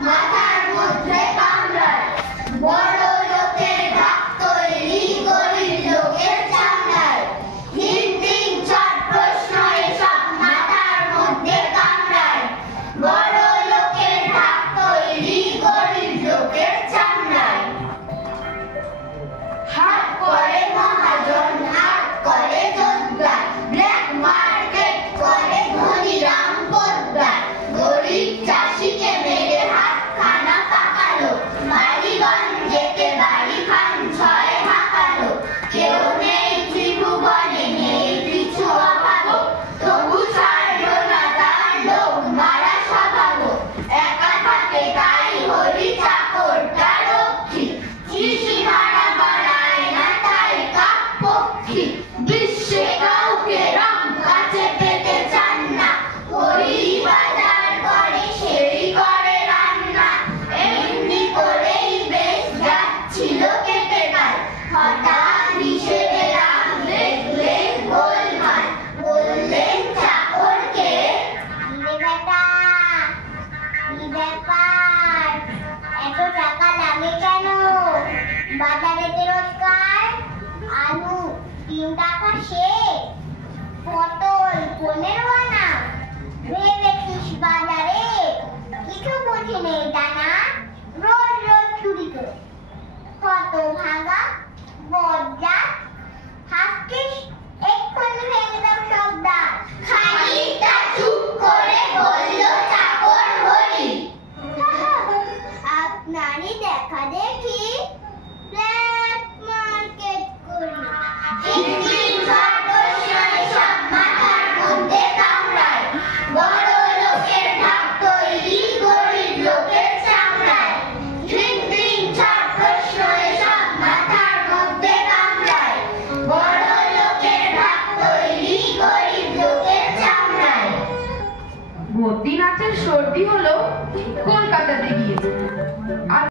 মাথার মধ্যে কামড়ায়। বড় লোকের ঢাক তৈরি, গরিব লোকের চামড়ায়। হিং তিং ছট প্রশ্ন এসব মাথার মধ্যে কামড়ায়। বড় লোকের ঢাক তৈরি, গরিব লোকের চামড়ায়। হাট করে মহাজন, হাট করে জোরদার, ব্ল্যাক মার্কেট করে ধনীরাম পোদ্দার। গরিব চাষিকে মেরে হাতখানা পাকালো, বাড়িগঞ্জেতে বাড়ি খান ছয় হাঁকালো। কেউ নেই ত্রিভুবনে, নেই কিছু অভাব, তবু ছাড়লো না তার লোক মারা স্বভাব। একা থাকে তাই হরি চাকরটা রক্ষী, ত্রিসীমানা বাড়ায় না তাই কাকপক্ষী। বিশ্বে কাউকে রং কাছে পেতে চান না, হরি বাজার করে সেই করে রান্না। এমনি করেই বেশ যাচ্ছিল কেটে কাল, হঠাৎ হিসেবে রাম দেখলেন গোলমাল। বললেন চাকরকে, "কিরে বেটা, কি ব্যাপার? এত টাকা লাগে কেন? বাজারেতে রোজকার আলু 3 টাকা শের, পটল 15 আনা। ভেবেছিস বাজারে কিছু বুঝি নেই জানা? রোজ রোজ চুরি করে কত ভাগা বজ্জাত। হাসছিস? এক্ষুনি ভেঙে দাও সব দাঁত।" খানিকটা চুপ করে বলল চাকর হরি, "আপনারই দেখা দেখি ব্ল্যাক মার্কেট করি।" হিং তিং ছট প্রশ্ন এসব মাথার মধ্যে কামড়ায়। বড় লোকের ঢাক তৈরি, গরিব লোকের চামড়ায়। হিং তিং ছট প্রশ্ন এসব মাথার মধ্যে কামড়ায়। বড় লোকের ঢাক তৈরি, গরিব লোকের চামড়ায়। ভর্তি নাচের শোটি হলো কলকাতাতে গিয়ে।